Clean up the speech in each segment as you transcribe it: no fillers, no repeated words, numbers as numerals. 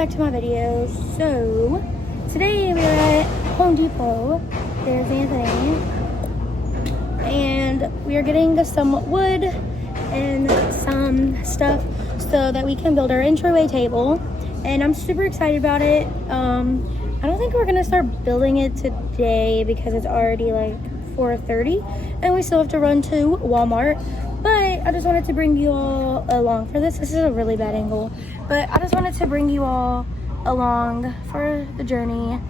back to my video. So today we're at Home Depot. There's Anthony, and we are getting some wood and some stuff so that we can build our entryway table. And I'm super excited about it. I don't think we're gonna start building it today because it's already like 4:30 and we still have to run to Walmart. But I just wanted to bring you all along for this. This is a really bad angle, but I just wanted to bring you all along for the journey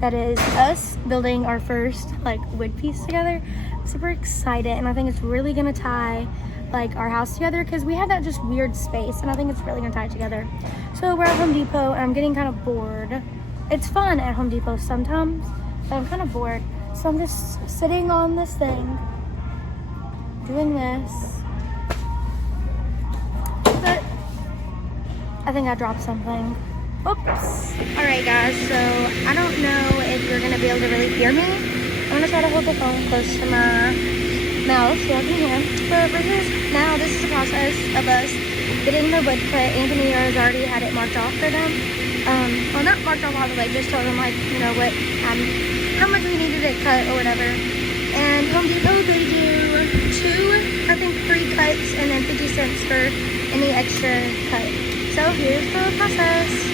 that is us building our first like wood piece together. I'm super excited, and I think it's really gonna tie like our house together because we have that just weird space, and I think it's really gonna tie it together. So we're at Home Depot and I'm getting kind of bored. It's fun at Home Depot sometimes, but I'm kind of bored. So I'm just sitting on this thing, doing this. But I think I dropped something. Oops. Alright guys, so I don't know if you're going to be able to really hear me. I'm going to try to hold the phone close to my mouth so I can hear. But this is the process of us getting the wood cut. Anthony has already had it marked off for them. Well, not marked off all the way, just told them like, you know, what, how much we needed it cut or whatever. And Home Depot, they do 3 cuts and then 50 cents for any extra cut. So here's the process.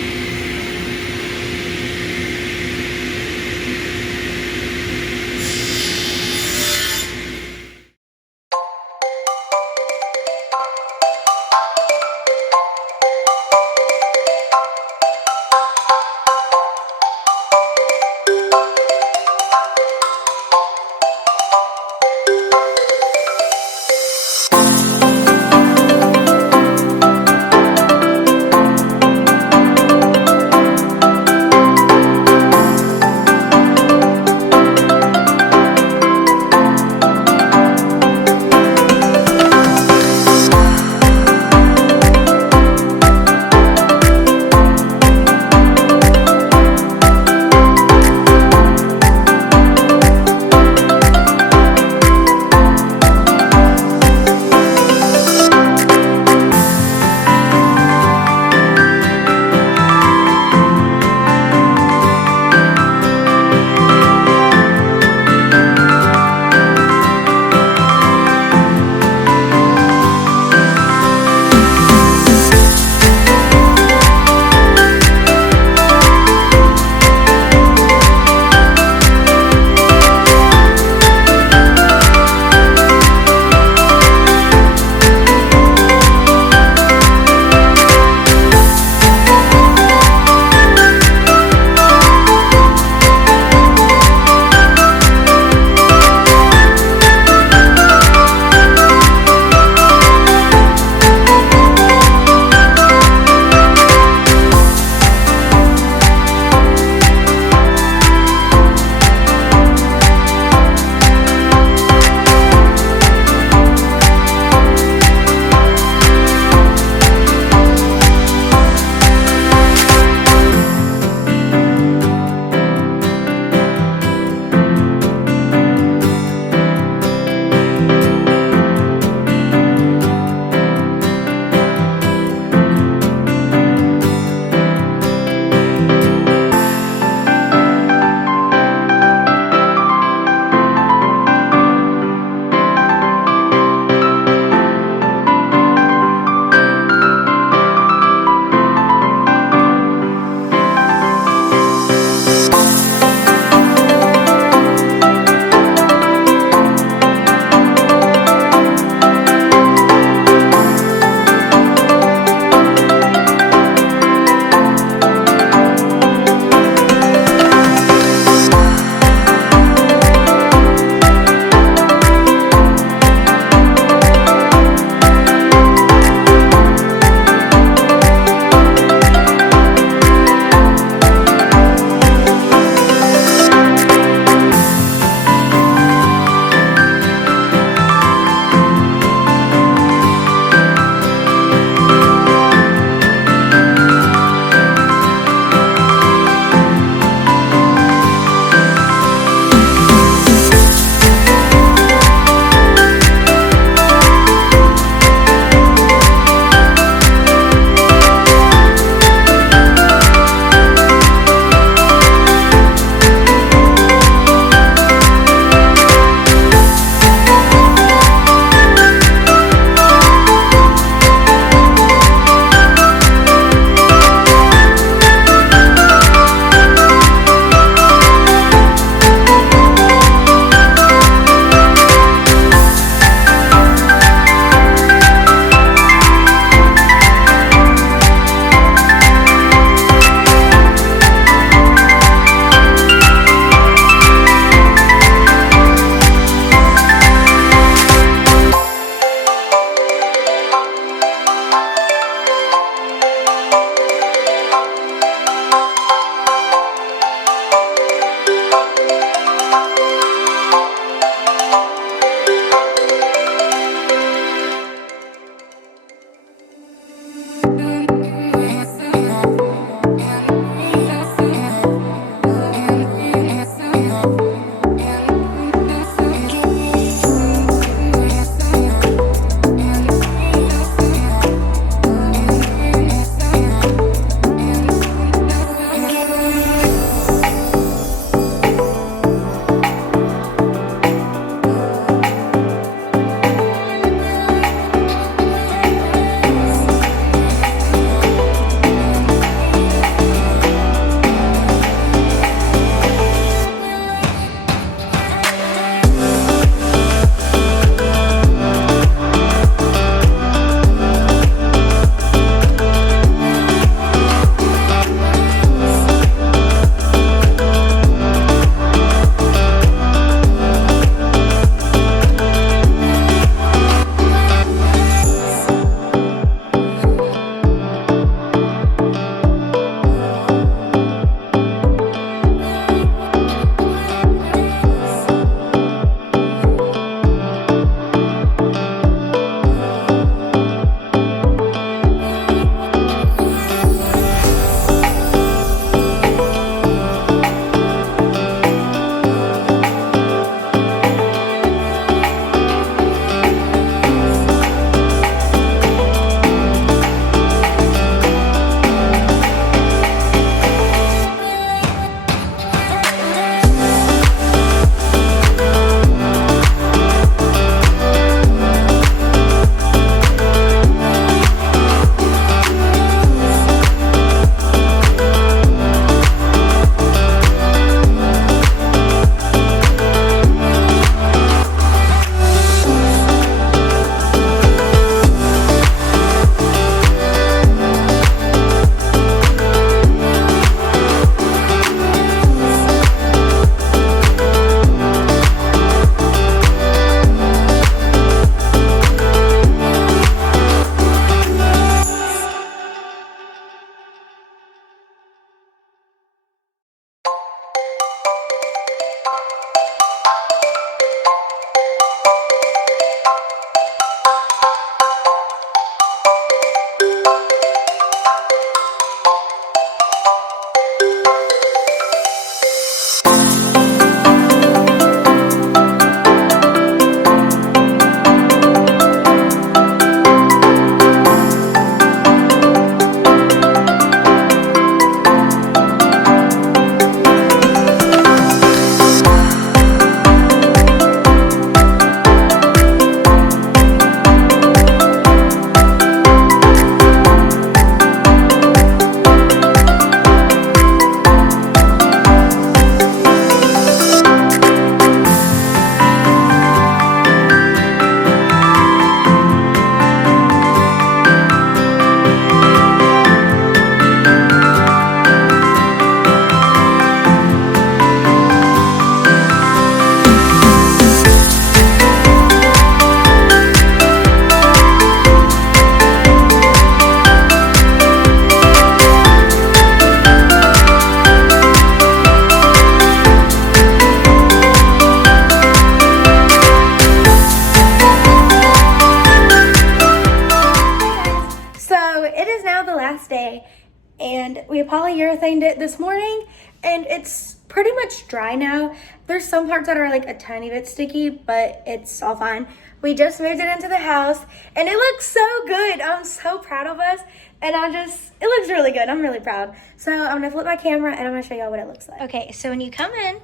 and we polyurethaned it this morning, and it's pretty much dry now. There's some parts that are like a tiny bit sticky, but it's all fine. We just moved it into the house, and it looks so good. I'm so proud of us, and it looks really good. I'm really proud. So I'm gonna flip my camera, and I'm gonna show y'all what it looks like. Okay, so when you come in,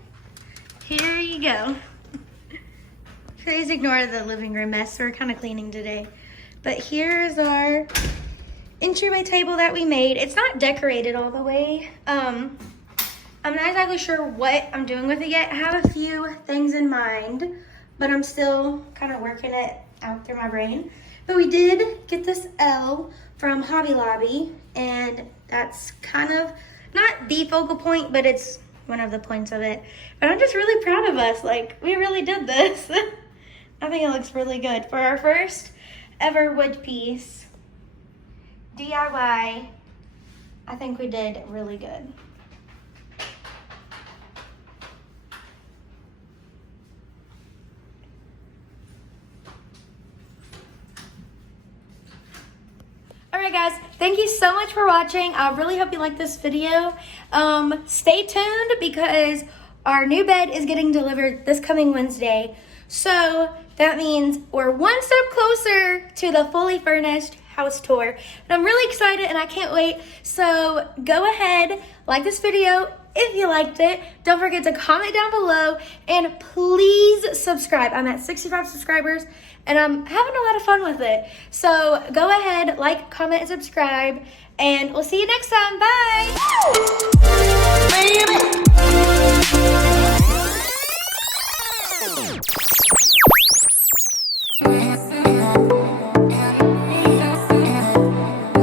here you go. Please ignore the living room mess. We're kind of cleaning today. But here's our entryway table that we made. It's not decorated all the way. I'm not exactly sure what I'm doing with it yet. I have a few things in mind, but I'm still kind of working it out through my brain. But we did get this L from Hobby Lobby, and that's kind of not the focal point, but it's one of the points of it. But I'm just really proud of us. Like, we really did this. I think it looks really good. For our first ever wood piece, DIY, I think we did really good. Alright guys, thank you so much for watching. I really hope you liked this video. Stay tuned because our new bed is getting delivered this coming Wednesday. So that means we're one step closer to the fully furnished house tour. And I'm really excited and I can't wait. So go ahead, like this video if you liked it. Don't forget to comment down below and please subscribe. I'm at 65 subscribers and I'm having a lot of fun with it. So go ahead, like, comment, and subscribe, and we'll see you next time. Bye!